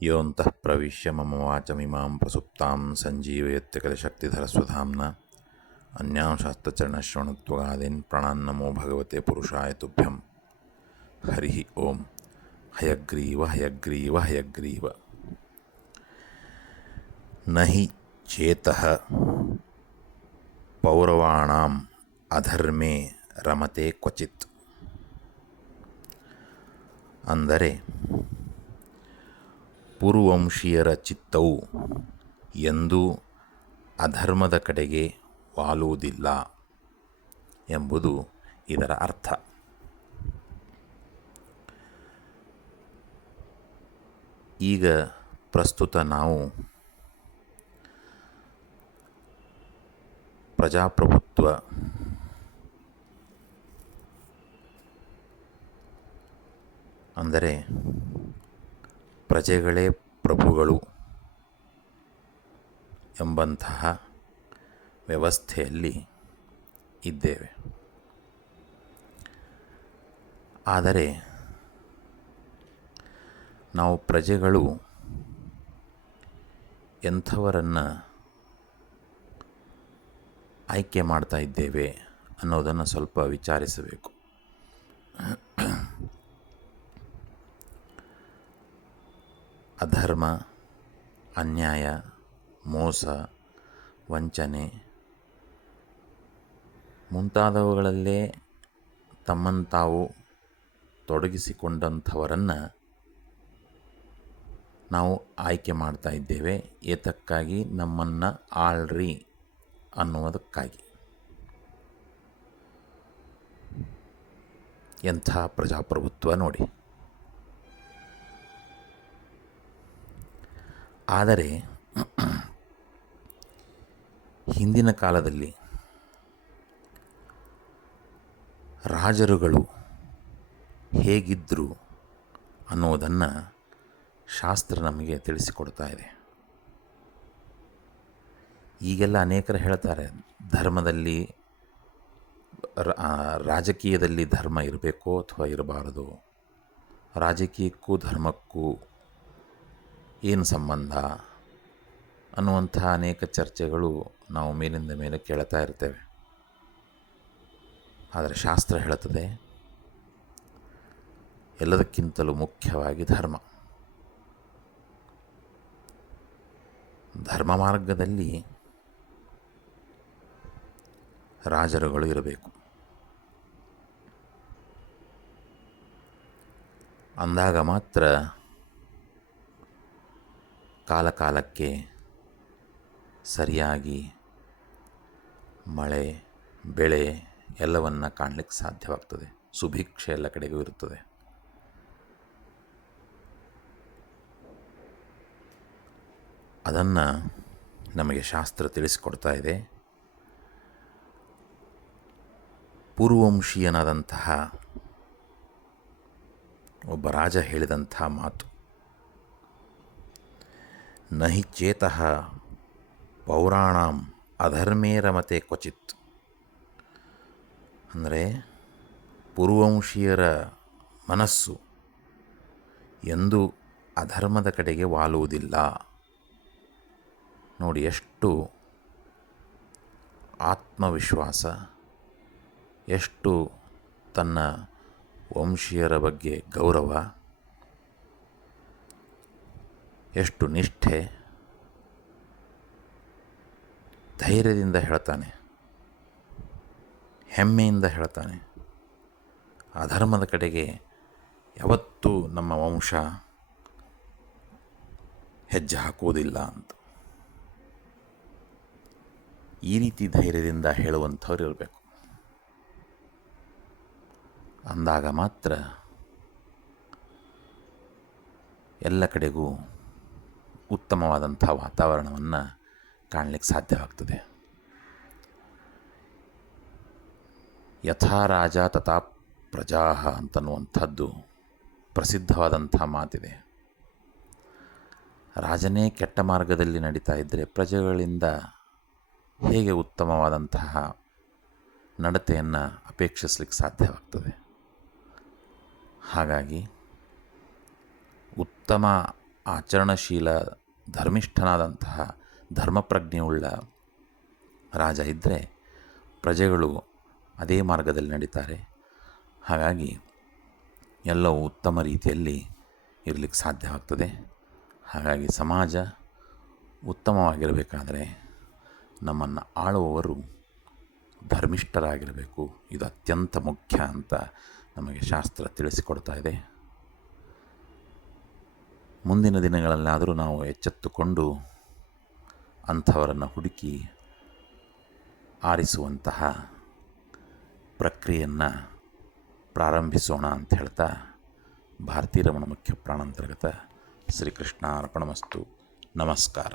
ಯೋऽन्तಃ ಪ್ರವಿಶ್ಯ ಮಮ ವಾಚಮಿಮಾಂ ಪ್ರಸುಪ್ತಾಂ ಸಂಜೀವಯತ್ಯಖಿಲಶಕ್ತಿಧರಸ್ವಧಾಮ್ನಾ ಅನ್ಯಾಂಶಾಸ್ತ್ರಚರಣಶ್ರವಣತ್ವಗಾದೀನ್ ಪ್ರಾಣಾನ್ನಮೋ ಭಗವತೆ ಪುರುಷಾಯ ತುಭ್ಯಂ. ಹರಿ ಓಂ. ಹಯಗ್ರೀವ ಹಯಗ್ರೀವ ಹಯಗ್ರೀವ. ನಹಿ ಚೇತಃ ಪೌರವಾಣಾಂ ಅಧರ್ಮೇ ರಮತೆ ಕ್ವಚಿತ್. ಅಂದರೆ ಪುರುವಂಶೀಯರ ಚಿತ್ತವು ಎಂದೂ ಅಧರ್ಮದ ಕಡೆಗೆ ವಾಲುವುದಿಲ್ಲ ಎಂಬುದು ಇದರ ಅರ್ಥ. ಈಗ ಪ್ರಸ್ತುತ ನಾವು ಪ್ರಜಾಪ್ರಭುತ್ವ ಅಂದರೆ ಪ್ರಜೆಗಳೇ ಪ್ರಭುಗಳು ಎಂಬಂತಹ ವ್ಯವಸ್ಥೆಯಲ್ಲಿ ಇದ್ದೇವೆ. ಆದರೆ ನಾವು ಪ್ರಜೆಗಳು ಎಂಥವರನ್ನು ಆಯ್ಕೆ ಮಾಡ್ತಾ ಇದ್ದೇವೆ ಅನ್ನೋದನ್ನು ಸ್ವಲ್ಪ ವಿಚಾರಿಸಬೇಕು. ಅಧರ್ಮ, ಅನ್ಯಾಯ, ಮೋಸ, ವಂಚನೆ ಮುಂತಾದವುಗಳಲ್ಲೇ ತಮ್ಮನ್ನು ತಾವು ತೊಡಗಿಸಿಕೊಂಡಂಥವರನ್ನು ನಾವು ಆಯ್ಕೆ ಮಾಡ್ತಾ ಇದ್ದೇವೆ. ಏತಕ್ಕಾಗಿ? ನಮ್ಮನ್ನು ಆಳ್ರಿ ಅನ್ನುವುದಕ್ಕಾಗಿ. ಎಂಥ ಪ್ರಜಾಪ್ರಭುತ್ವ ನೋಡಿ. ಆದರೆ ಹಿಂದಿನ ಕಾಲದಲ್ಲಿ ರಾಜರುಗಳು ಹೇಗಿದ್ದರು ಅನ್ನೋದನ್ನು ಶಾಸ್ತ್ರ ನಮಗೆ ತಿಳಿಸಿಕೊಡ್ತಾ ಇದೆ. ಈಗೆಲ್ಲ ಅನೇಕರು ಹೇಳ್ತಾರೆ, ಧರ್ಮದಲ್ಲಿ ರಾಜಕೀಯದಲ್ಲಿ ಧರ್ಮ ಇರಬೇಕೋ ಅಥವಾ ಇರಬಾರದು, ರಾಜಕೀಯಕ್ಕೂ ಧರ್ಮಕ್ಕೂ ಏನು ಸಂಬಂಧ ಅನ್ನುವಂಥ ಅನೇಕ ಚರ್ಚೆಗಳು ನಾವು ಮೇಲಿಂದ ಮೇಲೆ ಕೇಳ್ತಾ ಇರ್ತೇವೆ. ಆದರೆ ಶಾಸ್ತ್ರ ಹೇಳುತ್ತದೆ, ಎಲ್ಲದಕ್ಕಿಂತಲೂ ಮುಖ್ಯವಾಗಿ ಧರ್ಮ ಮಾರ್ಗದಲ್ಲಿ ರಾಜರುಗಳು ಇರಬೇಕು. ಅಂದಾಗ ಮಾತ್ರ ಕಾಲಕಾಲಕ್ಕೆ ಸರಿಯಾಗಿ ಮಳೆ ಬೆಳೆ ಎಲ್ಲವನ್ನು ಕಾಣಲಿಕ್ಕೆ ಸಾಧ್ಯವಾಗ್ತದೆ. ಸುಭಿಕ್ಷೆ ಎಲ್ಲ ಕಡೆಗೂ ಇರುತ್ತದೆ. ಅದನ್ನು ನಮಗೆ ಶಾಸ್ತ್ರ ತಿಳಿಸಿಕೊಡ್ತಾ ಇದೆ. ಪೂರ್ವವಂಶೀಯನಾದಂತಹ ಒಬ್ಬ ರಾಜ ಹೇಳಿದಂಥ ಮಾತು, ನಹಿ ಚೇತಃ ಪೌರಾಣಾಂ ಅಧರ್ಮೇ ರಮತೆ ಕ್ವಚಿತ್. ಅಂದರೆ ಪೂರ್ವವಂಶೀಯರ ಮನಸ್ಸು ಎಂದೂ ಅಧರ್ಮದ ಕಡೆಗೆ ವಾಲುವುದಿಲ್ಲ. ನೋಡಿ, ಎಷ್ಟು ಆತ್ಮವಿಶ್ವಾಸ, ಎಷ್ಟು ತನ್ನ ವಂಶೀಯರ ಬಗ್ಗೆ ಗೌರವ, ಎಷ್ಟು ನಿಷ್ಠೆ, ಧೈರ್ಯದಿಂದ ಹೇಳ್ತಾನೆ, ಹೆಮ್ಮೆಯಿಂದ ಹೇಳ್ತಾನೆ, ಅಧರ್ಮದ ಕಡೆಗೆ ಯಾವತ್ತೂ ನಮ್ಮ ವಂಶ ಹೆಜ್ಜೆ ಹಾಕುವುದಿಲ್ಲ ಅಂತ. ಈ ರೀತಿ ಧೈರ್ಯದಿಂದ ಹೇಳುವಂಥವ್ರು ಇರಬೇಕು. ಅಂದಾಗ ಮಾತ್ರ ಎಲ್ಲ ಕಡೆಗೂ ಉತ್ತಮವಾದಂಥ ವಾತಾವರಣವನ್ನು ಕಾಣಲಿಕ್ಕೆ ಸಾಧ್ಯವಾಗ್ತದೆ. ಯಥಾ ರಾಜ ತಥಾ ಪ್ರಜಾ ಅಂತನ್ನುವಂಥದ್ದು ಪ್ರಸಿದ್ಧವಾದಂಥ ಮಾತಿದೆ. ರಾಜನೇ ಕೆಟ್ಟ ಮಾರ್ಗದಲ್ಲಿ ನಡೀತಾ ಇದ್ದರೆ ಪ್ರಜೆಗಳಿಂದ ಹೇಗೆ ಉತ್ತಮವಾದಂತಹ ನಡತೆಯನ್ನು ಅಪೇಕ್ಷಿಸಲಿಕ್ಕೆ ಸಾಧ್ಯವಾಗ್ತದೆ? ಹಾಗಾಗಿ ಉತ್ತಮ ಆಚರಣಶೀಲ ಧರ್ಮಿಷ್ಠನಾದಂತಹ ಧರ್ಮಪ್ರಜ್ಞೆಯುಳ್ಳ ರಾಜ ಇದ್ದರೆ ಪ್ರಜೆಗಳು ಅದೇ ಮಾರ್ಗದಲ್ಲಿ ನಡೀತಾರೆ. ಹಾಗಾಗಿ ಎಲ್ಲವೂ ಉತ್ತಮ ರೀತಿಯಲ್ಲಿ ಇರಲಿಕ್ಕೆ ಸಾಧ್ಯವಾಗ್ತದೆ. ಹಾಗಾಗಿ ಸಮಾಜ ಉತ್ತಮವಾಗಿರಬೇಕಾದರೆ ನಮ್ಮನ್ನು ಆಳುವವರು ಧರ್ಮಿಷ್ಠರಾಗಿರಬೇಕು. ಇದು ಅತ್ಯಂತ ಮುಖ್ಯ ಅಂತ ನಮಗೆ ಶಾಸ್ತ್ರ ತಿಳಿಸಿಕೊಡ್ತಾ ಇದೆ. ಮುಂದಿನ ದಿನಗಳಲ್ಲಾದರೂ ನಾವು ಎಚ್ಚೆತ್ತುಕೊಂಡು ಅಂಥವರನ್ನು ಹುಡುಕಿ ಆರಿಸುವಂತಹ ಪ್ರಕ್ರಿಯೆಯನ್ನು ಪ್ರಾರಂಭಿಸೋಣ ಅಂತ ಹೇಳ್ತಾ ಭಾರತೀ ರಮಣ ಮುಖ್ಯ ಪ್ರಾಣಾಂತರ್ಗತ ಶ್ರೀಕೃಷ್ಣ ಅರ್ಪಣಮಸ್ತು. ನಮಸ್ಕಾರ.